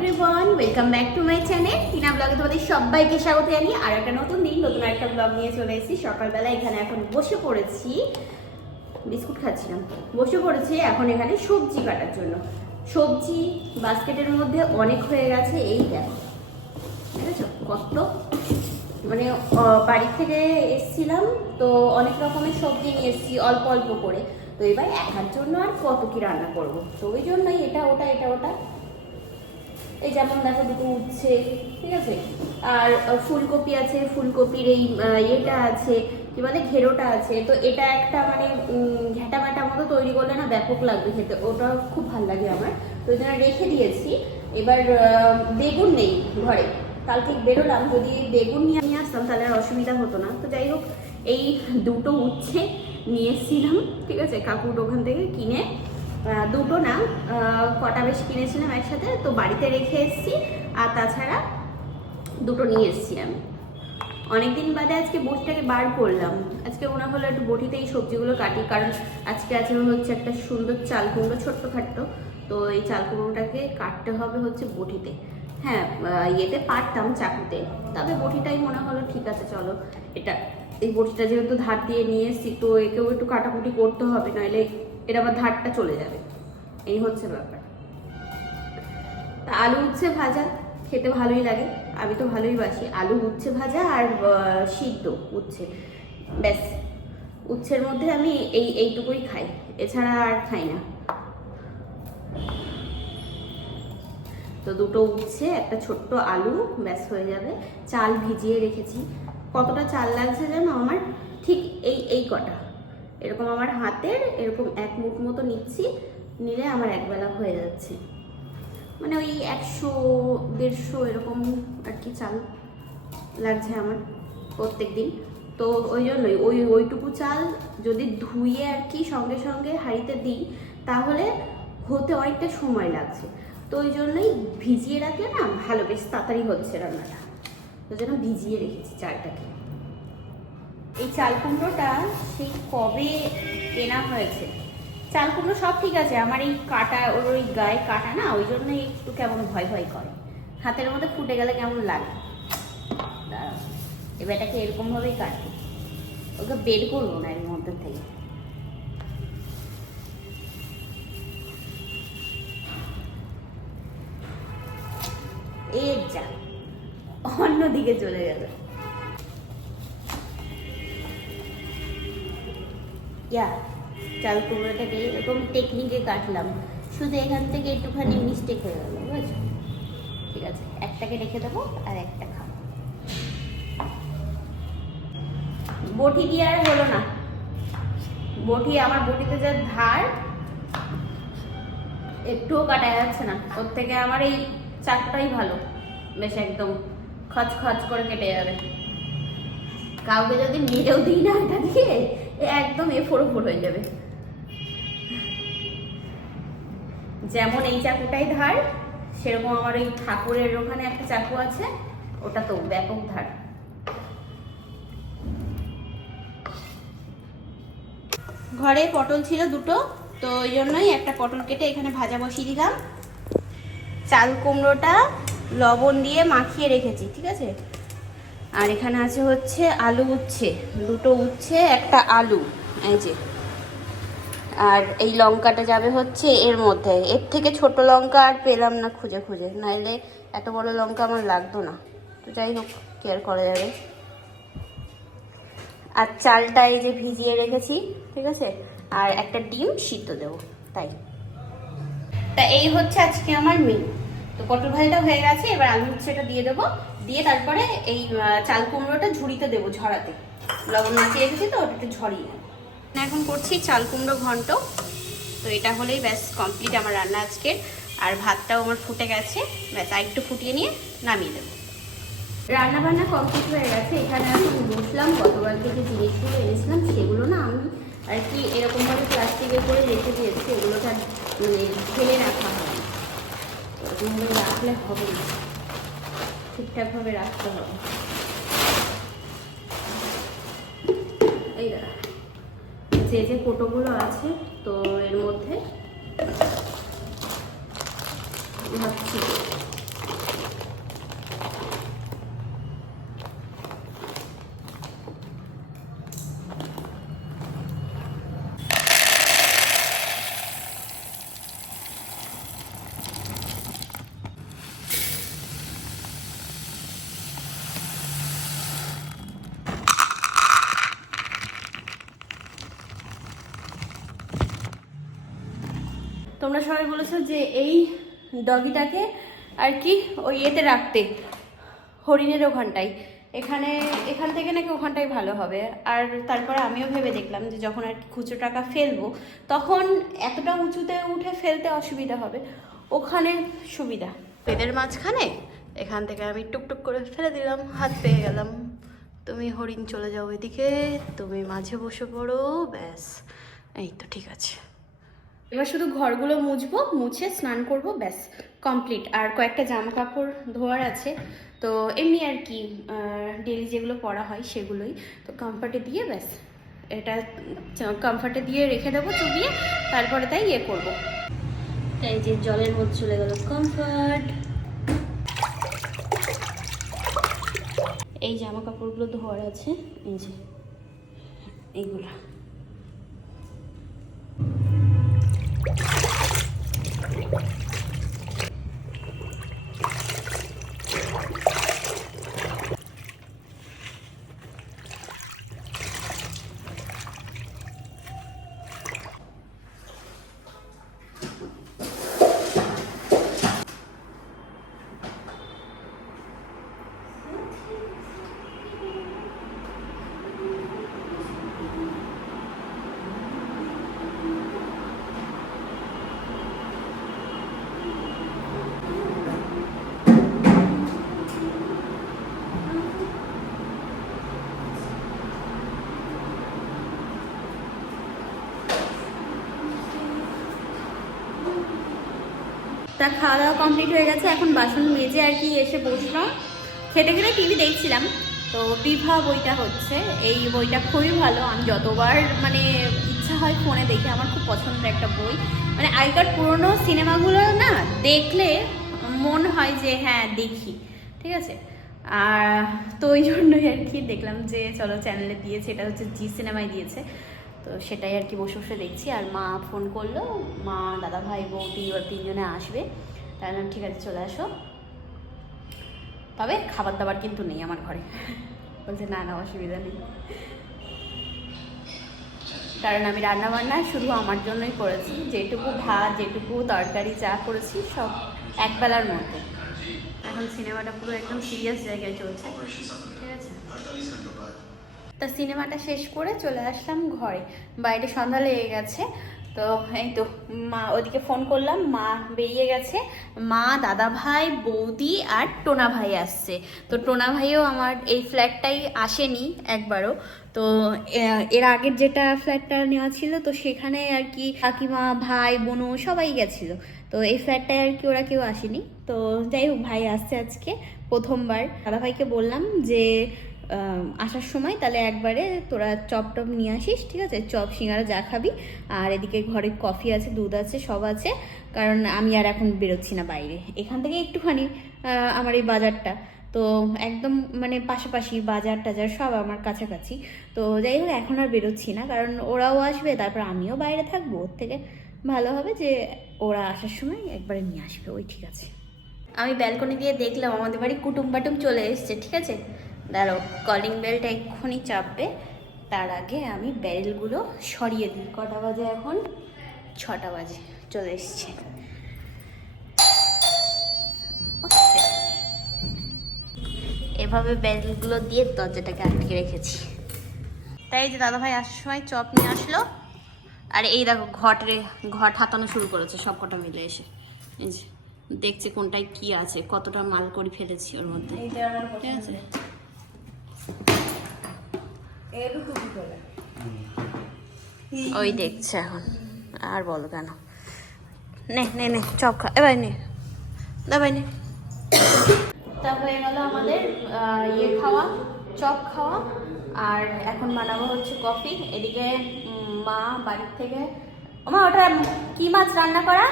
Everyone welcome back to my channel Tina ব্লগে তোমাদের সবাইকে স্বাগত জানিয়ে আর একটা নতুন দিন, নতুন একটা ব্লগ নিয়ে চলে এসেছি। সকালবেলা এখানে এখন বসে পড়েছি। বিস্কুট খাচ্ছিলাম। বসে পড়েছি, এখন এখানে সবজি কাটার জন্য। সবজি, বাস্কেটের মধ্যে অনেক হয়ে গেছে, এই দেখো। বুঝেছ কত? মানে বাড়ি থেকে এসছিলাম, তো অনেক রকমের সবজি নিয়ে এসেছি, অল্প অল্প করে। তো এবার একার জন্য আর কত কি রান্না করব? তো ওই জন্যই এটা, ওটা এটা, ওটা। এই যেমন দেখো দুটো উঠছে ঠিক আছে? আর ফুলকপি আছে, ফুলকপির এই ইয়েটা আছে, কি বলে, ঘেরোটা আছে। তো এটা একটা মানে ঘ্যাটা ম্যাটা মতো তৈরি করলে না ব্যাপক লাগবে খেতে। ওটা খুব ভালো লাগে আমার। তো ওই জন্য রেখে দিয়েছি। এবার বেগুন নেই ঘরে। কালকে বেরোলাম। যদি বেগুন নিয়ে নিয়ে আসতাম, তাহলে আর অসুবিধা হতো না। তো যাই হোক, এই দুটো উচ্ছে নিয়ে এসেছিলাম, ঠিক আছে? কাকুর ওখান থেকে কিনে দুটো না কটা বেশ কিনেছিলাম একসাথে, তো বাড়িতে রেখে এসেছি। আর তাছাড়া দুটো নিয়ে এসেছি আমি। অনেকদিন বাদে আজকে বটিটাকে বার করলাম। আজকে মনে হলো একটু বটিতে এই সবজিগুলো কাটি, কারণ আজকে আছে হচ্ছে একটা সুন্দর চাল কুমড়ো, ছোট্ট খাট্ট। তো এই চাল কুমড়োটাকে কাটতে হবে হচ্ছে বটিতে। হ্যাঁ ইয়েতে পারতাম চাকুতে। তবে বটিটাই মনে হলো ঠিক আছে, চলো। এটা, এই বটিটা যেহেতু ধার দিয়ে নিয়ে এসেছি, তো একেও একটু কাটাকুটি করতে হবে নইলে এটা আবার ধারটা চলে যাবে। এই হচ্ছে ব্যাপার। তা আলু উচ্ছে ভাজা, খেতে ভালোই লাগে। আমি তো ভালোই বাসি। আলু উচ্ছে ভাজা আর সিদ্ধ উচ্ছে। ব্যাস। উচ্ছের মধ্যে আমি এই, এইটুকুই খাই। এছাড়া আর খাই না। তো দুটো উচ্ছে, একটা ছোট্ট আলু, ব্যাস হয়ে যাবে। চাল ভিজিয়ে রেখেছি। কতটা চাল লাগছে জানো আমার? ঠিক এই এই কটা। এরকম আমার হাতের, এরকম এক মুঠ মতো নিচ্ছি, নিলে আমার একবেলা হয়ে যাচ্ছে। মানে ওই একশো, দেড়শো এরকম আর কি চাল লাগছে আমার প্রত্যেক দিন তো ওই জন্যই, ওই, ওইটুকু চাল যদি ধুয়ে আর কি সঙ্গে সঙ্গে হাঁড়িতে দিই, তাহলে হতে অনেকটা সময় লাগছে। তো ওই জন্যই ভিজিয়ে রাখলে না ভালো, বেশ তাড়াতাড়ি হচ্ছে রান্নাটা। ওই জন্য ভিজিয়ে রেখেছি চালটাকে। এই চাল কুমড়োটা সেই কবে কেনা হয়েছে? চাল কুমড়ো সব ঠিক আছে, আমার এই কাটা, ওর ওই গায়ে কাটা না, ওই জন্যই একটু কেমন ভয় ভয় করে। হাতের মধ্যে ফুটে গেলে কেমন লাগে? এবার এটাকে এরকম ভাবেই ওকে বের করব না এর মধ্যে থেকে। এর যা, অন্যদিকে চলে গেল। ইয়া, চাল কুমড়োটাকে এরকম টেকনিকে কাটলাম। শুধু এখান থেকে একটুখানি মিস্টেক হয়ে গেল, বুঝেছ? ঠিক আছে, একটাকে রেখে দেবো আর একটা খাব। বটি দিয়ে আর হলো না। বটি, আমার বটিতে যা ধার, একটুও কাটা যাচ্ছে না। ওর থেকে আমার এই চাকটাই ভালো। বেশ একদম খচ খচ করে কেটে যাবে। কাউকে যদি মেরেও দিই না এটা দিয়ে একদম এ ফোর ফোর হয়ে যাবে। যেমন এই চাকুটাই ধার, সেরকম আমার ওই ঠাকুরের ওখানে একটা চাকু আছে, ওটা তো ব্যাপক ধার। ঘরে পটল ছিল দুটো, তো ওই জন্যই একটা পটল কেটে এখানে ভাজা বসিয়ে দিলাম। চাল কুমড়োটা লবণ দিয়ে মাখিয়ে রেখেছি, ঠিক আছে? আর এখানে আছে হচ্ছে আলু উচ্ছে, দুটো উচ্ছে, একটা আলু, এই যে। আর এই লঙ্কাটা যাবে হচ্ছে এর মধ্যে। এর থেকে ছোট লঙ্কা আর পেলাম না খুঁজে খুঁজে, নাইলে এত বড় লঙ্কা আমার লাগতো না। তো যাই হোক কেয়ার করা যাবে। আর চালটা এই যে ভিজিয়ে রেখেছি, ঠিক আছে? আর একটা ডিম সিদ্ধ দেবো, তাই। তা এই হচ্ছে আজকে আমার মেনু তো পটল ভাজাটা হয়ে গেছে, এবার আলু উচ্ছেটা দিয়ে দেবো। দিয়ে তারপরে এই চাল কুমড়োটা ঝুড়িতে দেবো ঝরাতে। লবণ মাখিয়ে রেখেছি তো ওটা একটু ঝরিয়ে নেব। এখন করছি চাল কুমড়ো ঘন্ট। তো এটা হলেই ব্যাস কমপ্লিট আমার রান্না আজকের। আর ভাতটাও আমার ফুটে গেছে। ব্যাস আর একটু ফুটিয়ে নিয়ে নামিয়ে দেবো। রান্না বান্না কমপ্লিট হয়ে গেছে। এখানে এখন বসলাম গতকাল থেকে জিনিসগুলো এনেছিলাম সেগুলো না আমি আর কি এরকমভাবে প্লাস্টিকে করে রেখে দিয়েছি। এগুলোটা মানে ফেলে রাখা হয় এরকমভাবে রাখলে হবে না। ঠিকঠাকভাবে রাখতে হবে। এই যে যে কোটোগুলো আছে তো এর মধ্যে ভাবছি তোমরা সবাই বলেছ যে এই ডগিটাকে আর কি ওই ইয়েতে রাখতে, হরিণের ওখানটায়। এখানে, এখান থেকে নাকি ওখানটাই ভালো হবে। আর তারপরে আমিও ভেবে দেখলাম যে যখন আর কি খুচরো টাকা ফেলব, তখন এতটা উঁচুতে উঠে ফেলতে অসুবিধা হবে। ওখানে সুবিধা। পেদের মাঝখানে, এখান থেকে আমি টুকটুক করে ফেলে দিলাম, হাত পেয়ে গেলাম। তুমি হরিণ চলে যাও এদিকে, তুমি মাঝে বসে পড়ো, ব্যাস। এই তো ঠিক আছে। এবার শুধু ঘরগুলো মুছবো, মুছে স্নান করব, ব্যাস কমপ্লিট আর কয়েকটা জামা কাপড় ধোয়ার আছে, তো এমনি আর কি ডেলি যেগুলো পরা হয় সেগুলোই। তো কমফর্টে দিয়ে ব্যাস, এটা কমফর্টে দিয়ে রেখে দেবো চুবিয়ে, তারপরে তাই ইয়ে করব। এই যে জলের মধ্যে চলে গেল কমফর্ট এই জামা কাপড়গুলো ধোয়ার আছে, এই যে, এইগুলো। Thank you. তা খাওয়া দাওয়া কমপ্লিট হয়ে গেছে, এখন বাসন মেজে আর কি এসে বসলাম। খেটে খেতে টিভি দেখছিলাম। তো বিভা বইটা হচ্ছে, এই বইটা খুবই ভালো। আমি যতবার মানে ইচ্ছা হয় ফোনে দেখি, আমার খুব পছন্দের একটা বই। মানে আগেকার পুরোনো সিনেমাগুলো না দেখলে মন হয় যে হ্যাঁ দেখি। ঠিক আছে? আর তো ওই জন্যই আর কি দেখলাম যে, চলো চ্যানেলে দিয়েছে, এটা হচ্ছে জি সিনেমায় দিয়েছে। তো সেটাই আর কি বসে বসে দেখছি। আর মা ফোন করল, মা, দাদা ভাই বৌদি ওর তিনজনে আসবে। তাই বললাম, ঠিক আছে, চলে আসো। তবে খাবার দাবার কিন্তু নেই আমার ঘরে। বলছে, না না, অসুবিধা নেই। কারণ আমি রান্না বান্না শুধু আমার জন্যই করেছি। যেটুকু ভাত, যেটুকু তরকারি চা করেছি, সব একবেলার মধ্যে এখন সিনেমাটা পুরো একদম সিরিয়াস জায়গায় চলছে। ঠিক আছে? তা সিনেমাটা শেষ করে চলে আসলাম ঘরে। বাইরে সন্ধ্যা লেগে গেছে। তো এই তো মা, ওদিকে ফোন করলাম, মা বেরিয়ে গেছে। মা, দাদা ভাই, বৌদি আর টোনা ভাই আসছে। তো টোনা ভাইও আমার এই ফ্ল্যাটটাই আসেনি একবারও। তো এর আগের যেটা ফ্ল্যাটটা নেওয়া ছিল, তো সেখানে আর কি কাকিমা, ভাই বোনু সবাই গেছিল। তো এই ফ্ল্যাটটায় আর কি ওরা কেউ আসেনি। তো যাই হোক, ভাই আসছে আজকে প্রথমবার। দাদা ভাইকে বললাম যে আসার সময় তাহলে একবারে তোরা চপ টপ নিয়ে আসিস, ঠিক আছে? চপ, সিঙ্গারা যা খাবি, আর এদিকে ঘরে কফি আছে, দুধ আছে, সব আছে, কারণ আমি আর এখন বেরোচ্ছি না বাইরে। এখান থেকে একটুখানি আমার এই বাজারটা। তো একদম মানে পাশাপাশি বাজার টাজার সব আমার কাছাকাছি। তো যাই হোক, এখন আর বেরোচ্ছি না, কারণ ওরাও আসবে, তারপর আমিও বাইরে থাকব। ওর থেকে ভালো হবে যে ওরা আসার সময় একবারে নিয়ে আসবে, ওই ঠিক আছে। আমি ব্যালকনি দিয়ে দেখলাম, আমাদের বাড়ি কুটুম বাটুম চলে এসছে, ঠিক আছে? দাঁড়াও কলিং বেলটা এক্ষুনি চাপবে। তার আগে আমি ব্যারেলগুলো সরিয়ে দিই। কটা বাজে এখন? ছটা বাজে চলে এসছে। এভাবে ব্যারেলগুলো দিয়ে দরজাটাকে আটকে রেখেছি। তাই যে দাদাভাই আসার সময় চপ নিয়ে আসলো। আর এই দেখো ঘটরে ঘট হাতানো শুরু করেছে সব কটা মিলে এসে। দেখছে কোনটায় কি আছে কতটা মাল করে ফেলেছি ওর মধ্যে। ঠিক আছে? ওই দেখছে এখন। আর বলো কেন? নে নে নে, চপ খা। এবার নে। দাবাই নে। তা হয়ে গেল আমাদের ইয়ে খাওয়া, চপ খাওয়া। আর এখন বানাবো হচ্ছে কফি। এদিকে মা বাড়ির থেকে মা ওটা কি মাছ রান্না করা?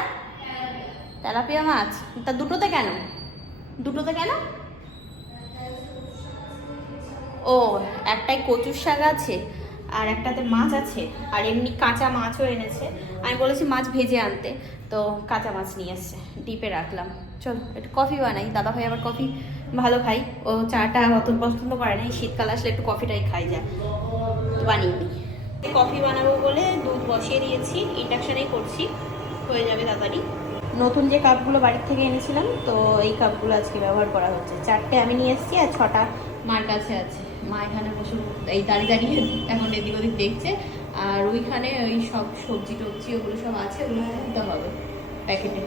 তেলাপিয়া মাছ। তা দুটোতে কেন? দুটোতে কেন? ও, একটাই কচুর শাক আছে আর একটাতে মাছ আছে। আর এমনি কাঁচা মাছও এনেছে। আমি বলেছি মাছ ভেজে আনতে। তো কাঁচা মাছ নিয়ে এসছে, ডিপে রাখলাম। চলো, একটু কফি বানাই। দাদা ভাই আবার কফি ভালো খাই ও চাটা অত পছন্দ করে না। শীতকাল আসলে একটু কফিটাই খাই যায় বানিয়ে নিই কফি বানাবো বলে দুধ বসিয়ে দিয়েছি। ইন্ডাকশানেই করছি। হয়ে যাবে তাড়াতাড়ি। নতুন যে কাপগুলো বাড়ির থেকে এনেছিলাম, তো এই কাপগুলো আজকে ব্যবহার করা হচ্ছে। চারটে আমি নিয়ে এসেছি আর ছটা মার কাছে আছে। মা এখানে বসে এই দাঁড়িয়ে দাঁড়িয়ে এখন এদিক ওদিক দেখছে। আর ওইখানে ওই সব সবজি টবজি ওগুলো সব আছে, ওগুলো তুলতে হবে প্যাকেটে।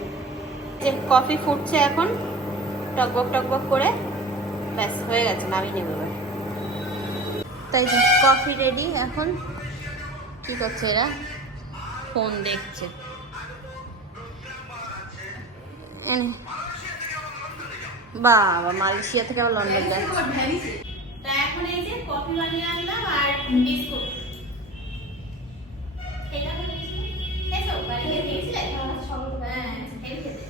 যে কফি ফুটছে এখন, টকবক টকবক করে, ব্যাস, হয়ে গেছে, নামিয়ে নেবে। তাই যে কফি রেডি এখন। কি করছে এরা? ফোন দেখছে। বাবা, মালয়েশিয়া থেকে আবার লন্ডন তা এখন এই যে কফি বানিয়ে আনলাম আর বিস্কুট। এটা হলো বিস্কুট? বাড়িতে খেয়েছিলে? হ্যাঁ, হেভি খেতে।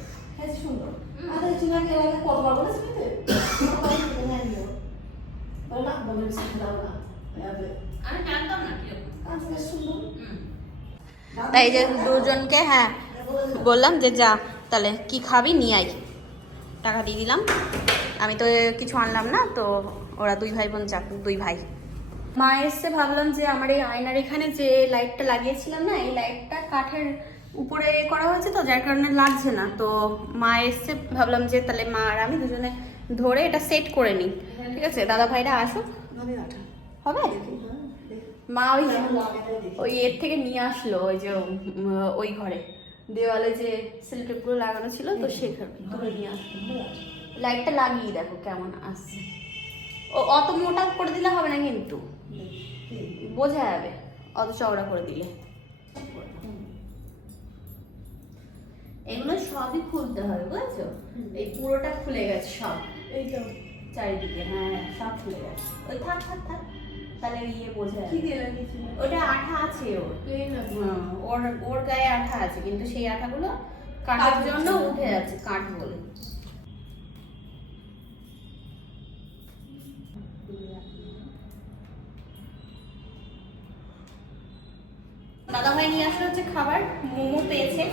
আমি জানতাম না কীরকম? হুম। তাই যে দুজনকে হ্যাঁ বললাম যে যা তাহলে কি খাবি নিয়ে আই টাকা দিয়ে দিলাম। আমি তো কিছু আনলাম না, তো ওরা দুই ভাই বোন যাক দুই ভাই। মা এসছে, ভাবলাম যে আমার এই আয়নার এখানে যে লাইটটা লাগিয়েছিলাম না, এই লাইটটা কাঠের উপরে করা হয়েছে তো, যার কারণে লাগছে না। তো মা এসছে, ভাবলাম যে তাহলে মা আর আমি দুজনে ধরে এটা সেট করে নিই। ঠিক আছে? দাদা ভাইরা আসুক। হবে? মা ওই ওই এর থেকে নিয়ে আসলো, ওই যে ওই ঘরে। দেওয়ালে যে সেলটেপগুলো লাগানো ছিল, তো সেখানে নিয়ে আসলো। লাইটটা লাগিয়ে দেখো কেমন আসছে। ও অত মোটা করে দিলে হবে না কিন্তু? বোঝা যাবে অত চওড়া করে দিলে। এগুলো সবই খুলতে হবে বুঝেছ? এই পুরোটা খুলে গেছে সব। এই তো। চারিদিকে হ্যাঁ হ্যাঁ, সব খুলে গেছে। ওই থাক থাক থাক তাহলে ইয়ে বোঝা যাবে। ওটা আঠা আছে ওর। ওর ওর গায়ে আঠা আছে কিন্তু সেই আঠাগুলো কাটার জন্য উঠে যাচ্ছে কাঠ বলে। দাদা ভাই নিয়ে আসলে হচ্ছে খাবার, মোমো পেয়েছে।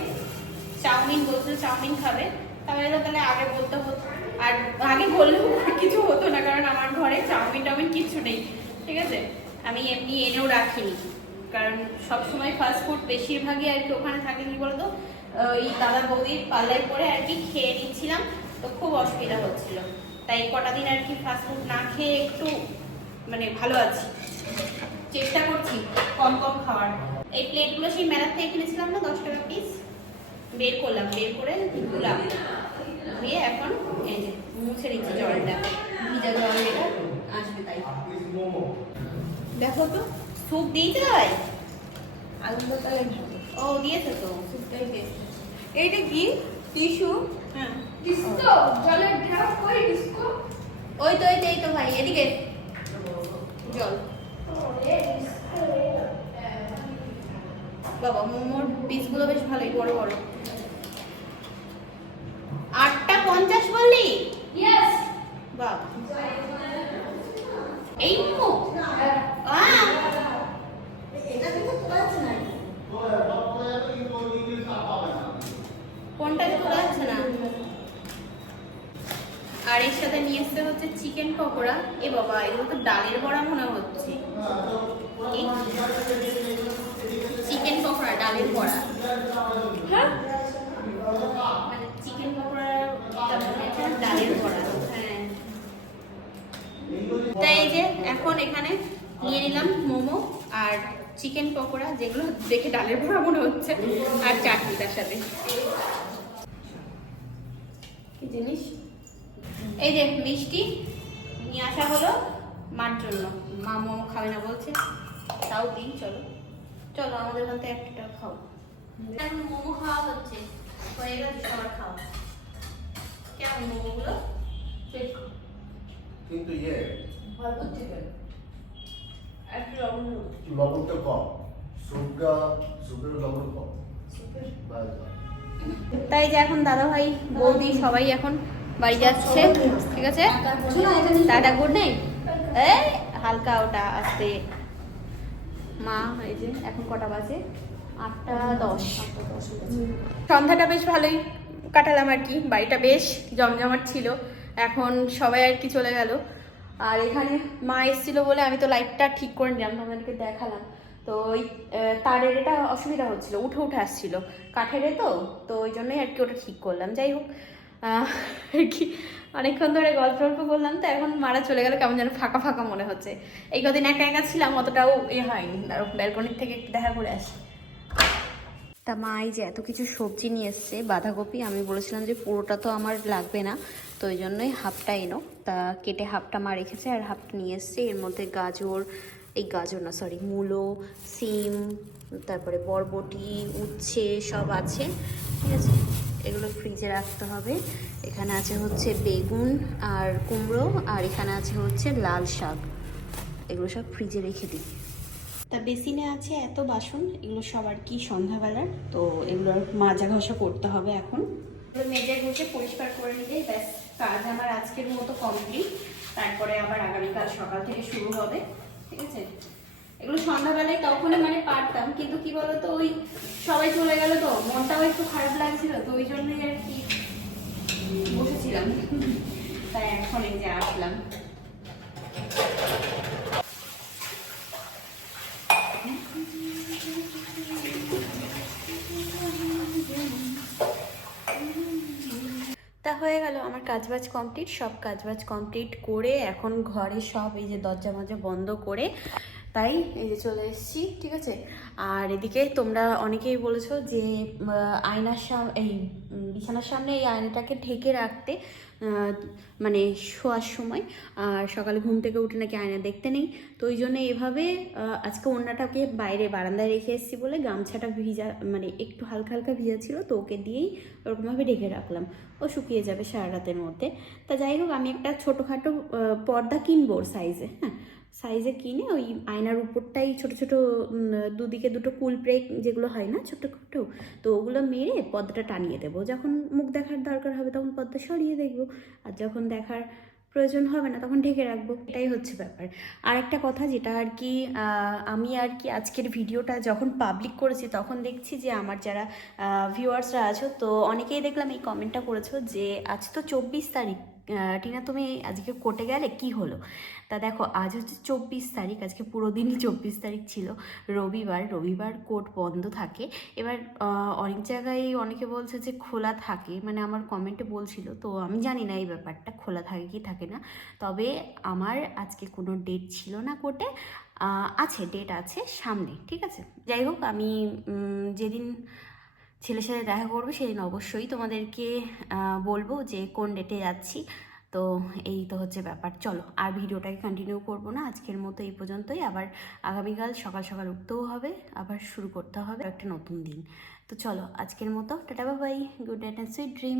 চাউমিন বলছিল চাউমিন খাবে। তাহলে তো তাহলে আগে বলতে হতো আর আগে বললেও কিছু হতো না, কারণ আমার ঘরে চাউমিন টাউমিন কিচ্ছু নেই। ঠিক আছে? আমি এমনি এনেও রাখিনি। কারণ সবসময় ফাস্ট ফুড বেশিরভাগই আর কি ওখানে থাকে, কি বলতো? ওই দাদা বৌদির পাল্লায় পরে আর কি খেয়ে নিচ্ছিলাম, তো খুব অসুবিধা হচ্ছিল। তাই কটা দিন আর কি ফাস্ট ফুড না খেয়ে একটু মানে ভালো আছি। চেষ্টা করছি কম কম খাওয়ার। এই প্লেটগুলো সেই মেলার থেকে কিনেছিলাম না দশ টাকা পিস বের করলাম বের করে ধুলাম দিয়ে এখন এই যে মুছে নিচ্ছি জলটা। ভিজা জল এটা আসবে তাই। দেখো তো স্যুপ দিয়েছে ভাই? ও দিয়েছে তো স্যুপটাই দিয়েছে এইটা কি? টিস্যু? হ্যাঁ। ডিস্কো জলের ঢেউ কই? ডিস্কো? ওই তো ওই তো এই তো ভাই এদিকে। জল। বাবা মোমোর পিসগুলো বেশ ভালোই বড় বড়। আটটা পঞ্চাশ বললি? বাবা এই মোমো? কোনটা তোলা না? আর এর সাথে নিয়ে এসছে হচ্ছে চিকেন পকোড়া। এ বাবা এগুলো তো ডালের বড়া মনে হচ্ছে। ডালের বড়া। হ্যাঁ? মানে চিকেন পকোড়া ডালের বড়া হ্যাঁ। তাই এই যে এখন এখানে নিয়ে নিলাম মোমো আর চিকেন পকোড়া যেগুলো দেখে ডালের বড়া মনে হচ্ছে আর চাটনি তার সাথে। কি জিনিস? এই যে মিষ্টি নিয়ে আসা হলো মার জন্য মা মোমো খাবে না বলছে তাও দিই চলো। চলো আমাদের ওখান থেকে একটা খাও। এখন মোমো খাওয়া হচ্ছে। হয়ে গেছে সবার খাওয়া। কেমন মোমোগুলো? কিন্তু ইয়ে ভালো চিকেন একটু লবণ লবণটা কম। স্যুপটা স্যুপের লবণ কম। বাস, বাস। তাই যে এখন দাদা ভাই বৌদি সবাই এখন বাড়ি যাচ্ছে ঠিক আছে? Tata good night. এই হালকা ওটা আসতে। মা এই যে এখন কটা বাজে? আটটা দশ। সন্ধ্যাটা বেশ ভালোই কাটালাম আর কি বাড়িটা বেশ জমজমাট ছিল। এখন সবাই আর কি চলে গেল। আর এখানে মা এসেছিল বলে আমি তো লাইটটা ঠিক করে নিলাম তোমাদেরকে দেখালাম। তো ওই তারের এটা অসুবিধা হচ্ছিল উঠে উঠে আসছিল। কাঠের তো তো ওই জন্যই আর কি ওটা ঠিক করলাম। যাই হোক আর কি অনেকক্ষণ ধরে গল্প টল্প করলাম তো এখন মারা চলে গেল, কেমন যেন ফাঁকা ফাঁকা মনে হচ্ছে। এই কদিন একা একা ছিলাম, অতটাও এ হয়নি। ব্যালকনির থেকে একটু দেখা করে আসি। তা মা, এই যে এত কিছু সবজি নিয়ে এসছে, বাঁধাকপি, আমি বলেছিলাম যে পুরোটা তো আমার লাগবে না, তো ওই জন্যই হাফটা এনো। তা কেটে হাফটা মা রেখেছে আর হাফটা নিয়ে এসছে। এর মধ্যে গাজর, এই গাজর না সরি মূলো, সিম, তারপরে বরবটি, উচ্ছে, সব আছে। ঠিক আছে? এগুলো ফ্রিজে রাখতে হবে। এখানে আছে হচ্ছে বেগুন আর কুমড়ো, আর এখানে আছে হচ্ছে লাল শাক। এগুলো সব ফ্রিজে রেখে দিই। তা বেসিনে আছে এত বাসন, এগুলো সব আর কি সন্ধ্যাবেলার, তো এগুলো মাজা ঘষা করতে হবে এখন। মেজে ঘষে পরিষ্কার করে নিলেই ব্যাস, কাজ আমার আজকের মতো কমপ্লিট তারপরে আবার আগামীকাল সকাল থেকে শুরু হবে, ঠিক আছে? এগুলো সন্ধ্যাবেলায় তখনই মানে পারতাম, কিন্তু কি বলতো, ওই সবাই চলে গেল তো, মনটাও একটু খারাপ লাগছিল, তো ওই জন্যই আর কি বসেছিলাম। তাই এখন এই যে আসলাম। তা হয়ে গেল, আমার কাজবাজ কমপ্লিট, সব কাজবাজ কমপ্লিট করে এখন ঘরে সব এই যে দরজা মজা বন্ধ করে তাই এই যে চলে এসেছি, ঠিক আছে? আর এদিকে তোমরা অনেকেই বলেছ যে আয়নার সামনে এই বিছানার সামনে এই আয়নাটাকে ঢেকে রাখতে মানে শোয়ার সময়। আর সকালে ঘুম থেকে উঠে নাকি আয়না দেখতে নেই। তো ওই জন্য এভাবে আজকে অন্যটাকে বাইরে বারান্দায় রেখে এসেছি বলে গামছাটা ভিজা মানে একটু হালকা হালকা ভিজা ছিল, তো ওকে দিয়েই ওরকমভাবে ঢেকে রাখলাম। ও শুকিয়ে যাবে সারা রাতের মধ্যে। তা যাই হোক, আমি একটা ছোটোখাটো পর্দা কিনবো ওর সাইজে হ্যাঁ? সাইজে কিনে ওই আয়নার উপরটাই ছোট ছোট দুদিকে দুটো কুল ব্রেক যেগুলো হয় না, ছোট ছোট, তো ওগুলো মেরে পর্দাটা টানিয়ে দেবো। যখন মুখ দেখার দরকার হবে তখন পর্দা সরিয়ে দেখব, আর যখন দেখার প্রয়োজন হবে না তখন ঢেকে রাখব, এটাই হচ্ছে ব্যাপার। আর একটা কথা যেটা আর কি আমি আর কি আজকের ভিডিওটা যখন পাবলিক করেছি তখন দেখছি যে আমার যারা ভিউয়ার্সরা আছো, তো অনেকেই দেখলাম এই কমেন্টটা করেছ যে আজ তো চব্বিশ তারিখ টিনা, তুমি আজকে কোর্টে গেলে কি হলো? তা দেখো, আজ হচ্ছে চব্বিশ তারিখ, আজকে পুরো দিনই চব্বিশ তারিখ ছিল। রবিবার রবিবার কোর্ট বন্ধ থাকে। এবার অনেক জায়গায় অনেকে বলছে যে খোলা থাকে। মানে আমার কমেন্টে বলছিল, তো আমি জানি না এই ব্যাপারটা, খোলা থাকে কি থাকে না। তবে আমার আজকে কোনো ডেট ছিল না কোর্টে। আছে ডেট আছে সামনে, ঠিক আছে? যাই হোক, আমি যেদিন ছেলের সাথে দেখা করব সেদিন অবশ্যই তোমাদেরকে বলব যে কোন ডেটে যাচ্ছি। তো এই তো হচ্ছে ব্যাপার। চলো, আর ভিডিওটাকে কন্টিনিউ করব না। আজকের মতো এই পর্যন্তই। আবার আগামীকাল সকাল সকাল উঠতেও হবে, আবার শুরু করতে হবে। একটা নতুন দিন। তো চলো, আজকের মতো। Tata Babai good night and sweet dream